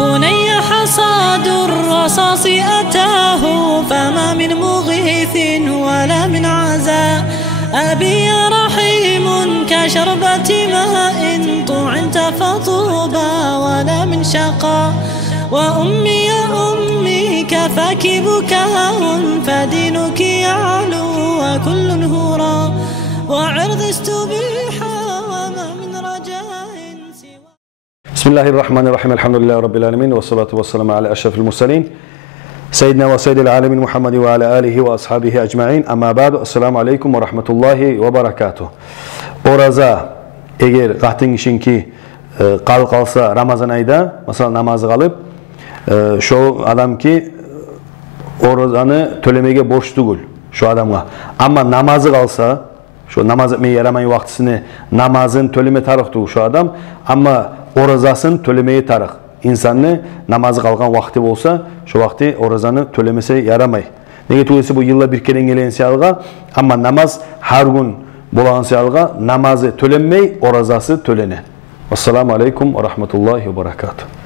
بني حصاد الرصاص أتاه فما من مغيث ولا من عزاء أبي رحيم كشربة ماء طعنت فطوبى ولا من شقاء وأمي يا أمي كفاك بكاء فدينك يعلو وكل هرى وعرض استبيح وما من رجاء سوى. بسم الله الرحمن الرحيم الحمد لله رب العالمين والصلاة والسلام على أشرف المرسلين سيدنا وسيد العالمين محمد وعلى آله وأصحابه أجمعين أما بعد السلام عليكم ورحمة الله وبركاته. Oraza eğer qahtin işinki qalsa Ramazan ayda mesela namazı qalıp şu adam ki orazanı tölemege borç değil şu adamga ama namazı qalsa şu namaz etmeye yaramayı vaktisini namazın töleme tarıqdı şu adam ama orazasın tölemeye tarıq insanı namazı qalğan vakti bolsa şu vakti orazanı tölemese yaramay. Nege tuğesi bu yılla bir kere gelen siyalga ama namaz her gün bolan siyalga namazı tölenmey orazası tölene. Assalamu alaikum ve rahmetullahi ve berekatuhu.